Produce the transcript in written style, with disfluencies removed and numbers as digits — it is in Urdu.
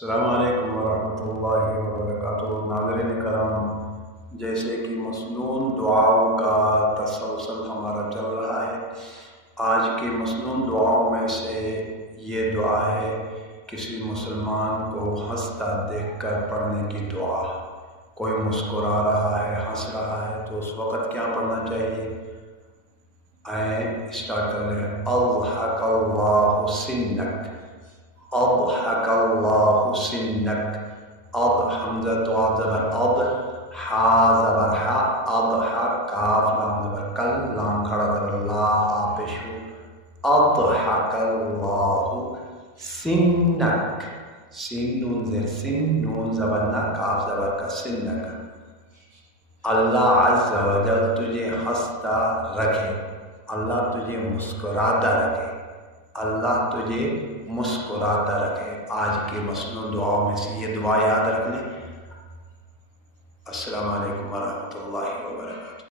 السلام علیکم ورحمۃ اللہ وبرکاتہ۔ ناظرین کرام، جیسے کہ مسنون دعاؤں کا تسلسل ہمارا چل رہا ہے، آج کی مسنون دعاؤں میں سے یہ دعا ہے کسی مسلمان کو ہنستا دیکھ کر پڑھنے کی دعا۔ کوئی مسکرا رہا ہے، ہنس رہا ہے، تو اس وقت کیا پڑھنا چاہیے؟ آئیں اسٹارٹ کر لیں۔ اضحک اللہ سنک، اضحک اللہ سنک، اض حمزہ تو زبر اض، حا زبر حا، اضحک کاف لام زبر کل، لام کھڑا زبر لا آپش، اضحک اللہ سنک، سین نون زیر سین، نون زبر نا، کاف زبر کا، سنک۔ اللہ عز و جل تجھے ہنستا رکھے، اللہ تجھے مسکراتا رکھے، اللہ تجھے مسکراتا رکھے۔ آج کے مسنون دعاؤں میں سے یہ دعا یاد رکھ لیں۔ السلام علیکم ورحمۃ اللہ وبرکاتہ۔